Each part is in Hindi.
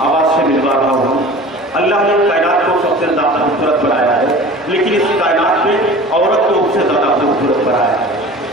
आवाज से मिलवा रहा हूँ। अल्लाह ने कायनात को सबसे ज्यादा खूबसूरत बनाया है, लेकिन इस कायनात में औरत को उससे ज्यादा खूबसूरत बनाया है।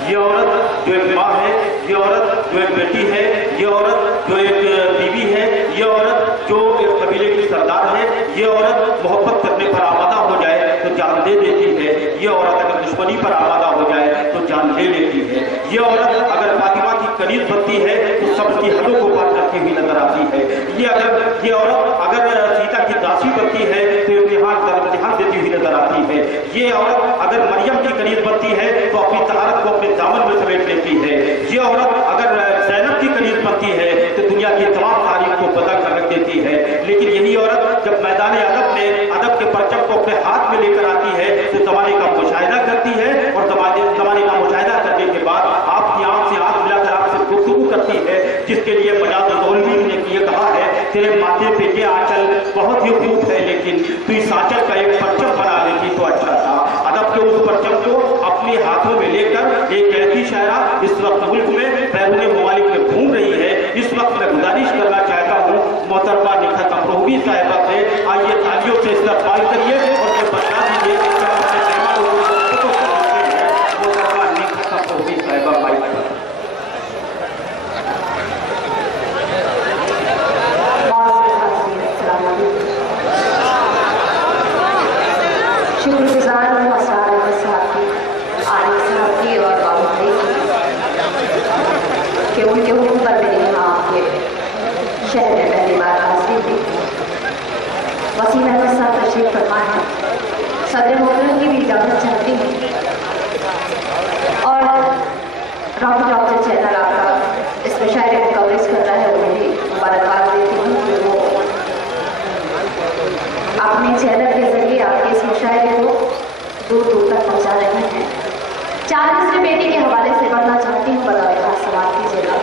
ये औरत जो एक माँ है, ये औरत जो एक बेटी है, ये औरत जो एक बीवी है, ये औरत जो एक कबीले की सरदार है, ये औरत मोहब्बत करने पर आमादा हो जाए तो जान दे देती है। ये औरत अगर दुश्मनी पर आमादा हो जाए तो जान ले लेती है। ये औरत अगर फातिमा की कनीज बनती है तो सबकी हदों को पार करती हुई नजर आती है। ये औरत अगर सीता की दासी बनती है तो इम्तिहान देती हुई नजर आती है। ये औरत अगर मरियम की कनीज बनती है तो अपनी तहारत को अपने दामन में समेट लेती है। ये औरत अगर ज़ैनब की कनीज बनती है तो दुनिया की तमाम तारीख को बदल कर रख देती है। लेकिन यही औरत जब मैदान अदब में अदब के परचम को अपने हाथ में लेकर आती है तो जमाने का मुशाहिदा करती है, और जमाने का मुशाहिदा करने के बाद आपकी आंख से आंख मिलाकर आपसे गुफ्तगू करती है, जिसके लिए मजाज दौलवी ने ये कहा है, तेरे माथे पे ये आंचल बहुत ही खूब है, लेकिन तू इस आंचल का एक परचम बना लेती तो अच्छा था। अदब के उस परचम को अपने हाथों में लेकर एक ऐसी शायरा इस वक्त मुल्क में बैरूनी ममालिक में घूम रही है। इस वक्त मैं गुजारिश करना चाहता हूँ मोहतरमा निखत अफरोही साहिबा से, आइए तालियों से इस्तकबाल करिए और ये बता दीजिए मोहतरमा निखत अफरोही साहिबा माइक पर। शुक्रगुजार हूँ असरार साहब की, आरिफ साहब की और बाबू भाई कि उनके हुक्म पर मैंने यहाँ आपके शहर में पहली बार हाजिरी दी। वसीम अहमद साहब तशरीफ फरमा है, सदर मोहतरम की भी इजाज़त चाहती हूँ और डॉक्टर चैनल आपका इस मुशायरे को कवरेज कर रहा है, उन्हें भी मुबारकबाद देती हूँ कि वो अपने चैनल के जरिए आपके इस मुशायरे को दूर दूर तक पहुँचा रहे हैं। चार दूसरे बेटी के हवाले से पढ़ना चाहती हूँ, बताओ खास सवाल कीजिएगा।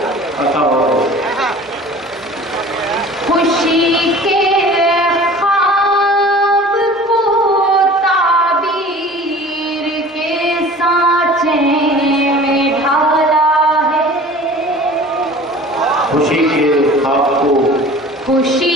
खुशी के ख्वाब को ताबीर के सांचे में ढाला है, खुशी के ख्वाब को, खुशी